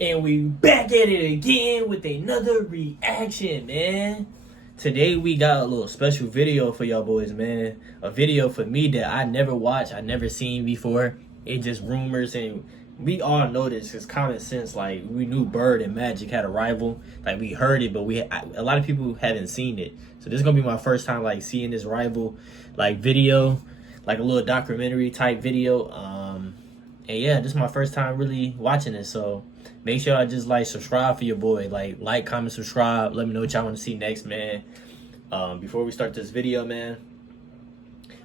And we back at it again with another reaction, man. Today we got a little special video for y'all boys, man. A video for me that I never watched, I never seen before. It just rumors, and we all know this. It's common sense. Like, we knew Bird and Magic had a rival. Like, we heard it, but a lot of people haven't seen it. So this is gonna be my first time like seeing this rival like video, like a little documentary type video. And yeah, this is my first time really watching it. So make sure I just like subscribe for your boy. Like, comment, subscribe. Let me know what y'all want to see next, man. Before we start this video, man,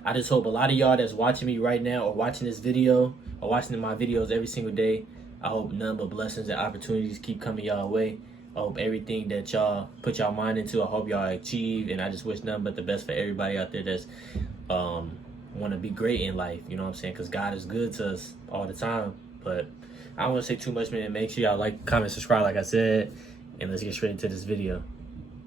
I just hope a lot of y'all that's watching me right now or watching this video or watching my videos every single day, I hope none but blessings and opportunities keep coming y'all way. I hope everything that y'all put y'all mind into, I hope y'all achieve. And I just wish nothing but the best for everybody out there that's want to be great in life. You know what I'm saying? Because God is good to us all the time. But I don't want to say too much, man. Make sure y'all like, comment, subscribe, like I said. And let's get straight into this video.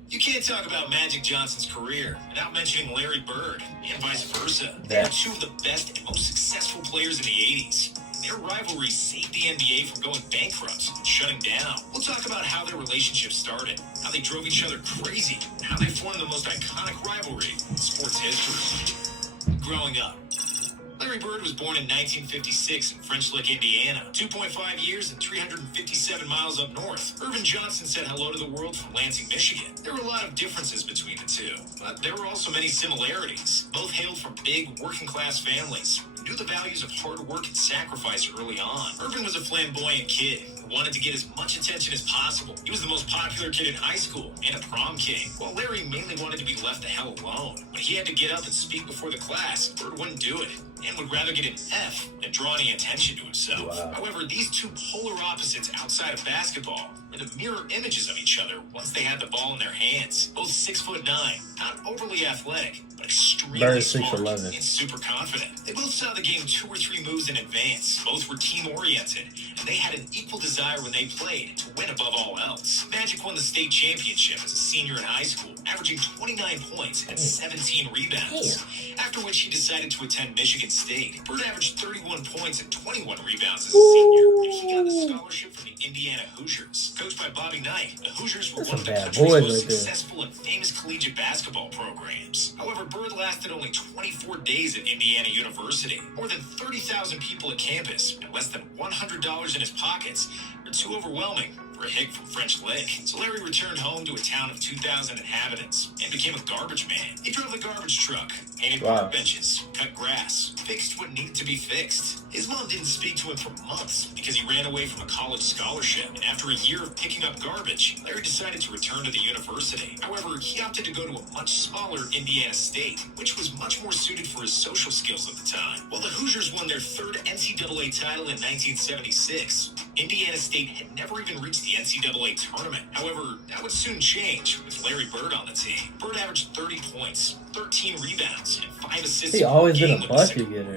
You can't talk about Magic Johnson's career without mentioning Larry Bird, and vice versa. They were two of the best and most successful players in the 80s. Their rivalry saved the NBA from going bankrupt and shutting down. We'll talk about how their relationship started, how they drove each other crazy, and how they formed the most iconic rivalry in sports history. Growing up, Larry Bird was born in 1956 in French Lick, Indiana, 2.5 years and 357 miles up north. Irvin Johnson said hello to the world from Lansing, Michigan. There were a lot of differences between the two, but there were also many similarities. Both hailed from big, working-class families, knew the values of hard work and sacrifice early on. Irvin was a flamboyant kid who wanted to get as much attention as possible. He was the most popular kid in high school and a prom king, while Larry mainly wanted to be left the hell alone. When he had to get up and speak before the class, Bird wouldn't do it and would rather get an F than draw any attention to himself. Wow. However, these two polar opposites outside of basketball were the mirror images of each other once they had the ball in their hands. Both 6'9", not overly athletic, but extremely smart and super confident. They both saw the game 2 or 3 moves in advance. Both were team-oriented, and they had an equal desire when they played to win above all else. Magic won the state championship as a senior in high school, averaging 29 points and 17 rebounds. After which he decided to attend Michigan State. Bird averaged 31 points and 21 rebounds as a senior, and he got a scholarship from the Indiana Hoosiers. Coached by Bobby Knight, the Hoosiers were one of the country's most successful and famous collegiate basketball programs. However, Bird lasted only 24 days at Indiana University. More than 30,000 people at campus and less than $100 in his pockets are too overwhelming for a hick from French Lick. So Larry returned home to a town of 2,000 inhabitants and became a garbage man. He drove the garbage truck, painted park benches, cut grass, fixed what needed to be fixed. His mom didn't speak to him for months because he ran away from a college scholarship. And after a year of picking up garbage, Larry decided to return to the university. However, he opted to go to a much smaller Indiana State, which was much more suited for his social skills at the time. While the Hoosiers won their 3rd NCAA title in 1976, Indiana State had never even reached the NCAA tournament. However, that would soon change with Larry Bird on the team. Bird averaged 30 points, 13 rebounds, and 5 assists. He always been a bucket getter.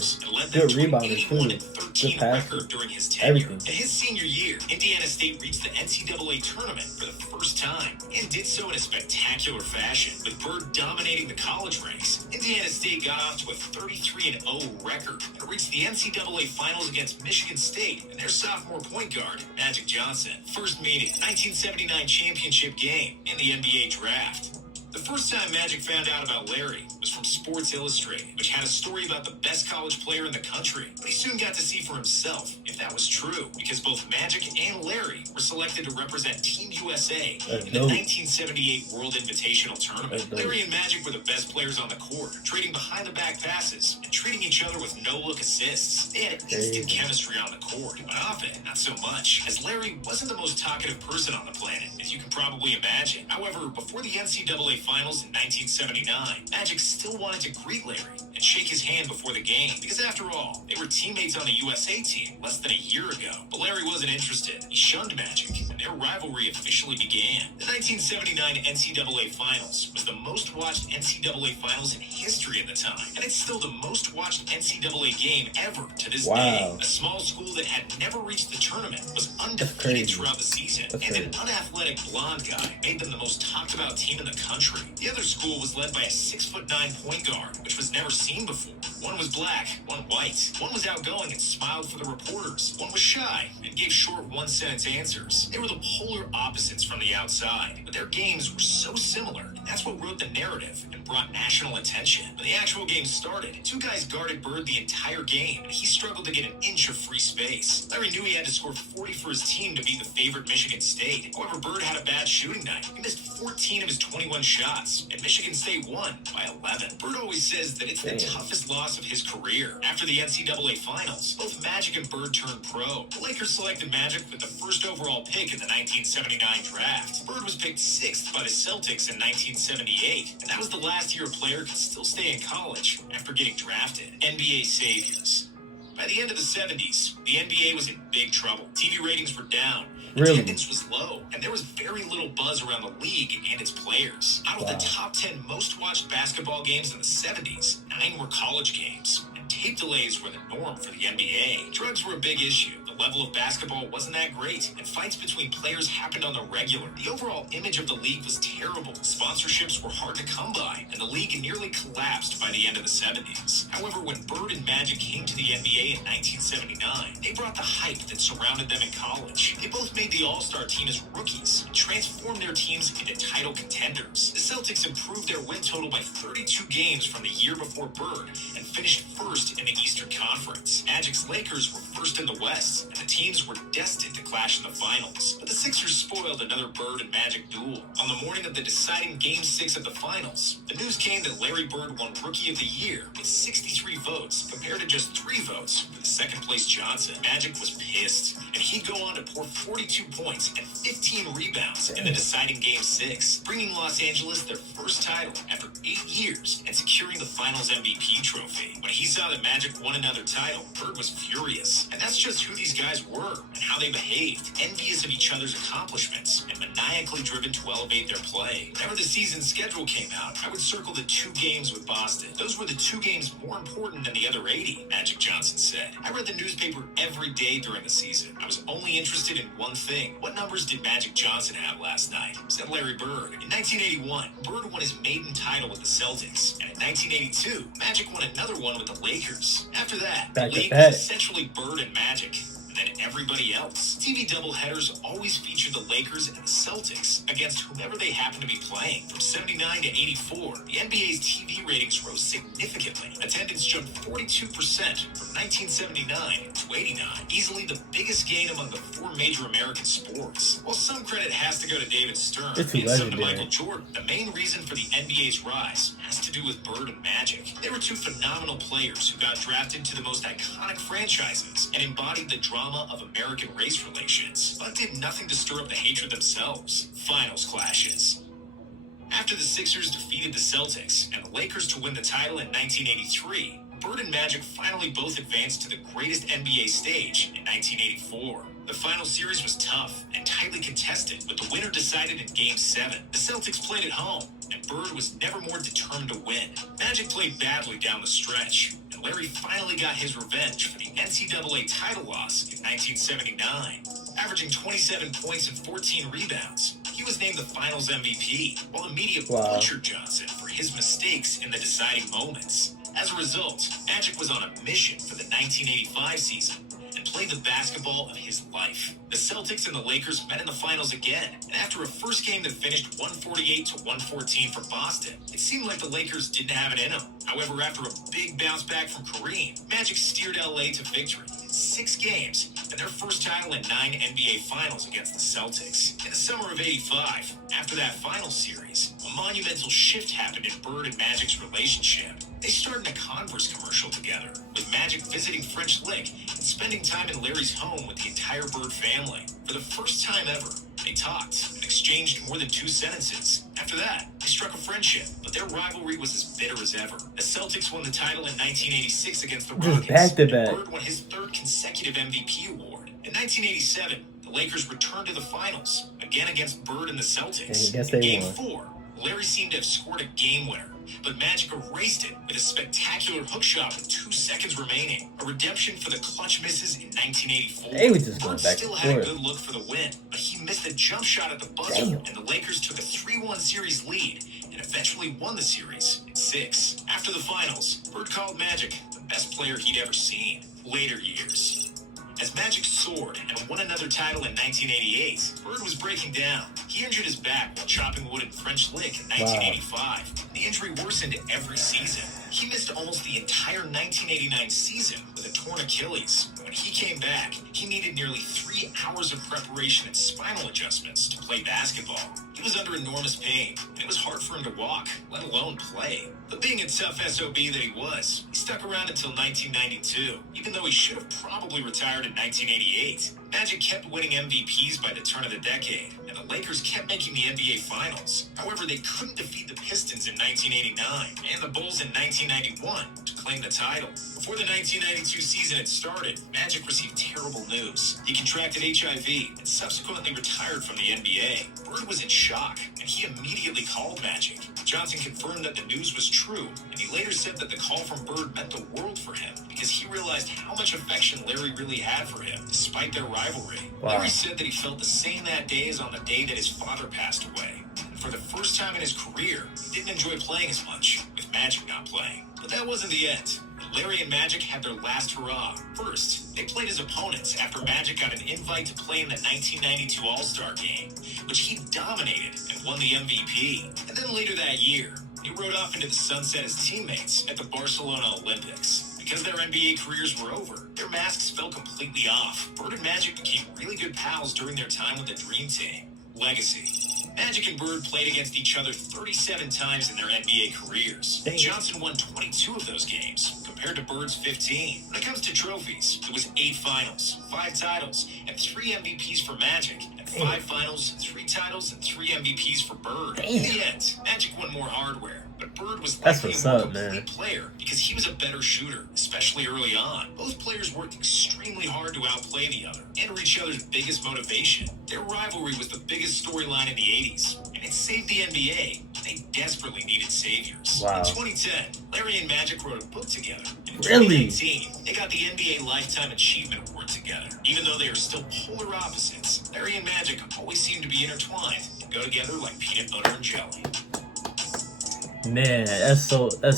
Good rebounder too. Good passer. During his tenure. Everything. In his senior year, Indiana State reached the NCAA tournament for the first time and did so in a spectacular fashion, with Bird dominating the college ranks. Indiana State got off to a 33-0 record and reached the NCAA finals against Michigan State and their sophomore point guard, Magic Johnson. First meeting, 1979 championship game in the NBA draft. The first time Magic found out about Larry was from Sports Illustrated, which had a story about the best college player in the country. But he soon got to see for himself if that was true, because both Magic and Larry were selected to represent Team USA in the 1978 World Invitational Tournament. Larry and Magic were the best players on the court, trading behind-the-back passes and treating each other with no-look assists. They had instant chemistry on the court, but off it, not so much, as Larry wasn't the most talkative person on the planet, as you can probably imagine. However, before the NCAA finals in 1979, Magic still wanted to greet Larry and shake his hand before the game, because after all, they were teammates on the USA team less than a year ago. But Larry wasn't interested. He shunned Magic, and their rivalry officially began. The 1979 NCAA Finals was the most watched NCAA Finals in history at the time, and it's still the most watched NCAA game ever to this day. A small school that had never reached the tournament was undefeated throughout the season, and an unathletic blonde guy made them the most talked about team in the country. The other school was led by a 6'9" point guard, which was never seen before. One was black, one white. One was outgoing and smiled for the reporters. One was shy and gave short one-sentence answers. They were the polar opposites from the outside, but their games were so similar. That's what wrote the narrative and brought national attention. When the actual game started, two guys guarded Bird the entire game, and he struggled to get an inch of free space. Larry knew he had to score 40 for his team to beat the favorite Michigan State. However, Bird had a bad shooting night. He missed 14 of his 21 shots, and Michigan State won by 11. Bird always says that it's the toughest loss of his career. After the NCAA Finals, both Magic and Bird turned pro. The Lakers selected Magic with the first overall pick in the 1979 draft. Bird was picked 6th by the Celtics in 1978, and that was the last year a player could still stay in college after getting drafted. NBA saviors. By the end of the 70s, the NBA was in big trouble. TV ratings were down. Really? Attendance was low, and there was very little buzz around the league and its players. Out of the top 10 most watched basketball games in the 70s, 9 were college games. Tape delays were the norm for the NBA. Drugs were a big issue. The level of basketball wasn't that great, and fights between players happened on the regular. The overall image of the league was terrible. Sponsorships were hard to come by, and the league nearly collapsed by the end of the 70s. However, when Bird and Magic came to the NBA in 1979, they brought the hype that surrounded them in college. They both made the All-Star team as rookies and transformed their teams into title contenders. The Celtics improved their win total by 32 games from the year before Bird and finished first in the Eastern Conference. Magic's Lakers were first in the West, and the teams were destined to clash in the finals. But the Sixers spoiled another Bird and Magic duel. On the morning of the deciding Game 6 of the finals, the news came that Larry Bird won Rookie of the Year with 63 votes, compared to just 3 votes for the second-place Johnson. Magic was pissed, and he'd go on to pour 42 points and 15 rebounds in the deciding Game 6, bringing Los Angeles their first title after 8 years and securing the Finals MVP trophy. When he saw that Magic won another title, Bird was furious. And that's just who these guys were and how they behaved, envious of each other's accomplishments and maniacally driven to elevate their play. Whenever the season schedule came out, I would circle the 2 games with Boston. Those were the 2 games more important than the other 80, Magic Johnson said. I read the newspaper every day during the season. I was only interested in one thing. What numbers did Magic Johnson have last night? Said Larry Bird. In 1981, Bird won his maiden title with the Celtics. And in 1982, Magic won another one with the Lakers. After that, the league was essentially Bird and Magic, and then everybody else. TV doubleheaders always featured the Lakers and the Celtics against whomever they happened to be playing. From 79 to 84, the NBA's TV ratings rose significantly. Attendance jumped 42% from 1979 to 89, easily the biggest gain among the 4 major American sports. While some credit has to go to David Stern and some to Michael Jordan, the main reason for the NBA's rise has to do with Bird and Magic. They were 2 phenomenal players who got drafted to the most iconic franchises and embodied the drama of American race relations, but did nothing to stir up the hatred themselves. Finals clashes. After the Sixers defeated the Celtics and the Lakers to win the title in 1983, Bird and Magic finally both advanced to the greatest NBA stage in 1984. The final series was tough and tightly contested, with the winner decided in Game 7. The Celtics played at home, and Bird was never more determined to win. Magic played badly down the stretch, and Larry finally got his revenge for the NCAA title loss in 1979. Averaging 27 points and 14 rebounds, he was named the Finals MVP, while the media butchered Johnson for his mistakes in the deciding moments. As a result, Magic was on a mission for the 1985 season and played the basketball of his life. The Celtics and the Lakers met in the finals again, and after a first game that finished 148 to 114 for Boston, it seemed like the Lakers didn't have it in them. However, after a big bounce back from Kareem, Magic steered LA to victory in 6 games and their first title in 9 NBA finals against the Celtics. In the summer of '85, after that final series, a monumental shift happened in Bird and Magic's relationship. They starred in a Converse commercial together, with Magic visiting French Lick and spending time in Larry's home with the entire Bird family. For the first time ever, they talked and exchanged more than 2 sentences. After that, they struck a friendship, but their rivalry was as bitter as ever. The Celtics won the title in 1986 against the Rockets, and Bird won his 3rd consecutive MVP award. In 1987, the Lakers returned to the finals, again against Bird and the Celtics. In Game 4, Larry seemed to have scored a game winner, but Magic erased it with a spectacular hook shot with 2 seconds remaining. A redemption for the clutch misses in 1984. They was just going back still and had forth. a good look for the win, but he missed a jump shot at the buzzer, and the Lakers took a 3-1 series lead and eventually won the series in 6. After the finals, Bird called Magic the best player he'd ever seen. Later years, as Magic soared and won won another title in 1988, Bird was breaking down. He injured his back while chopping wood in French Lick in 1985. The injury worsened every season. He missed almost the entire 1989 season with a torn Achilles. When he came back, he needed nearly 3 hours of preparation and spinal adjustments to play basketball. He was under enormous pain, and it was hard for him to walk, let alone play. But being a tough SOB that he was, he stuck around until 1992, even though he should have probably retired in 1988. Magic kept winning MVPs by the turn of the decade, and the Lakers kept making the NBA Finals. However, they couldn't defeat the Pistons in 1989 and the Bulls in 1991 to claim the title. Before the 1992 season had started, Magic received terrible news. He contracted HIV and subsequently retired from the NBA. Bird was in shock, and he immediately called Magic. Johnson confirmed that the news was true, and he later said that the call from Bird meant the world for him because he realized how much affection Larry really had for him, despite their rivalry. Wow. Larry said that he felt the same that day as on the day that his father passed away. And for the first time in his career, he didn't enjoy playing as much, with Magic not playing. But that wasn't the end. Larry and Magic had their last hurrah. First, they played as opponents after Magic got an invite to play in the 1992 All-Star Game, which he dominated and won the MVP. And then later that year, he rode off into the sunset as teammates at the Barcelona Olympics. Because their NBA careers were over, their masks fell completely off. Bird and Magic became really good pals during their time with the Dream Team. Legacy. Magic and Bird played against each other 37 times in their NBA careers. Johnson won 22 of those games, compared to Bird's 15. When it comes to trophies, it was 8 finals, 5 titles, and 3 MVPs for Magic, and 5 finals, 3 titles, and 3 MVPs for Bird. In the end, Magic won more hardware, but Bird was likely a more complete player because he was a better shooter, especially early on. Both players worked extremely hard to outplay the other and were each other's biggest motivation. Their rivalry was the biggest storyline in the 80s, and it saved the NBA. They desperately needed saviors. Wow. In 2010, Larry and Magic wrote a book together. In 2019, they got the NBA Lifetime Achievement Award together. Even though they are still polar opposites, Larry and Magic always seem to be intertwined and go together like peanut butter and jelly. Man, that's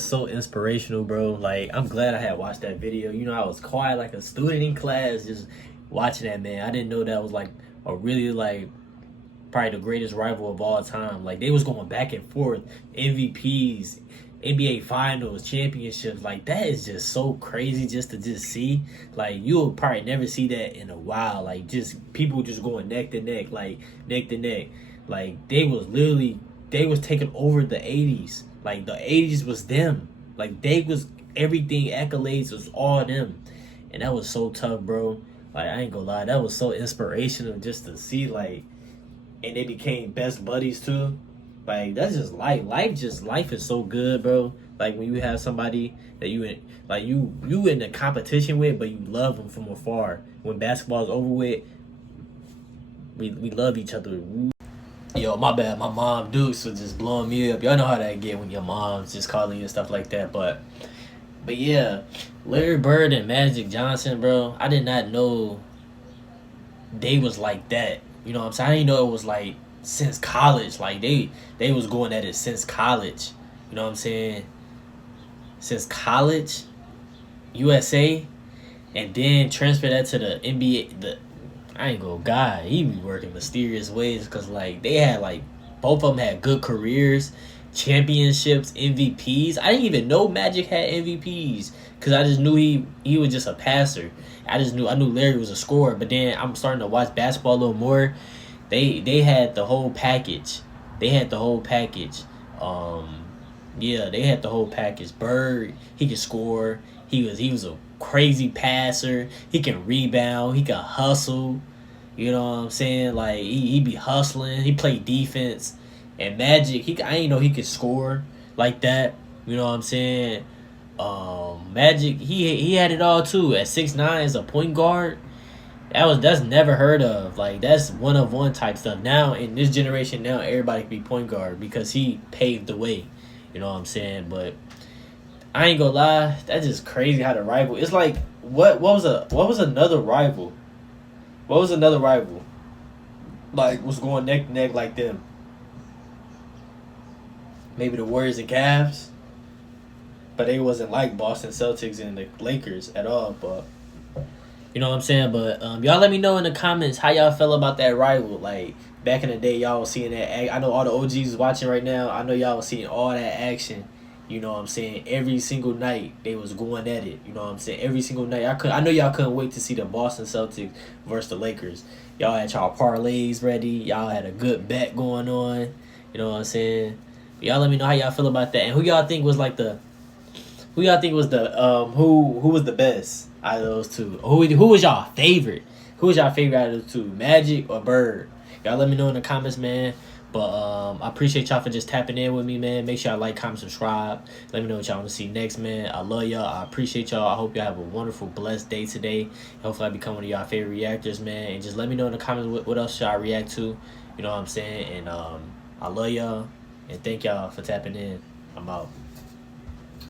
so inspirational, bro. Like, I'm glad I had watched that video. You know, I was quiet like a student in class just watching that, man. I didn't know that was like a really like probably the greatest rival of all time. Like, they was going back and forth, MVPs, NBA Finals, championships. Like, that is just so crazy just to just see. Like, you'll probably never see that in a while. Like, just people just going neck to neck, like neck to neck. Like, they was taking over the 80s. Like, the 80s was them. Like, they was everything, accolades was all them. And that was so tough, bro. Like, I ain't gonna lie, that was so inspirational just to see, like, and they became best buddies too. Like, that's just life. Life is so good, bro. Like, when you have somebody that you in the competition with, but you love them from afar. When basketball's over with, we love each other. Yo, my bad. My mom, Dukes, was just blowing me up. Y'all know how that get when your mom's just calling you and stuff like that. But yeah, Larry Bird and Magic Johnson, bro. I did not know they was like that. You know what I'm saying? I didn't know it was like since college. Like, they was going at it since college. You know what I'm saying? Since college, USA, and then transfer that to the NBA. I ain't gonna God, he be working mysterious ways because, like, they had, like, both of them had good careers, championships, MVPs. I didn't even know Magic had MVPs because I just knew he was just a passer. I knew Larry was a scorer, but then I'm starting to watch basketball a little more. They had the whole package. Yeah, they had the whole package. Bird, he could score. He was a crazy passer. He can rebound. He can hustle. You know what I'm saying? Like, he be hustling. He played defense. And Magic, I didn't know he could score like that. You know what I'm saying? Magic, he had it all too. At 6'9" as a point guard, that's never heard of. Like, that's one-of-one type stuff. Now, in this generation, now everybody can be point guard because he paved the way. You know what I'm saying? But I ain't gonna lie, that's just crazy how the rival. It's like what was another rival? What was another rival? Like, was going neck to neck like them? Maybe the Warriors and Cavs, but they wasn't like Boston Celtics and the Lakers at all. But You know what I'm saying? But y'all let me know in the comments how y'all feel about that rival. Like back in the day, y'all was seeing that. I know all the OGs watching right now. I know y'all was seeing all that action. You know what I'm saying? Every single night they was going at it. You know what I'm saying? Every single night. I know y'all couldn't wait to see the Boston Celtics versus the Lakers. Y'all had y'all parlays ready. Y'all had a good bet going on. You know what I'm saying? But y'all let me know how y'all feel about that and who y'all think was like the who y'all think was the who was the best out of those two? Who was y'all favorite? Who was y'all favorite out of the two? Magic or Bird? Y'all let me know in the comments, man. But I appreciate y'all for just tapping in with me, man. Make sure y'all like, comment, subscribe. Let me know what y'all want to see next, man. I love y'all. I appreciate y'all. I hope y'all have a wonderful, blessed day today. Hopefully I become one of y'all favorite reactors, man. And just let me know in the comments what else should I react to. You know what I'm saying? And I love y'all. And thank y'all for tapping in. I'm out.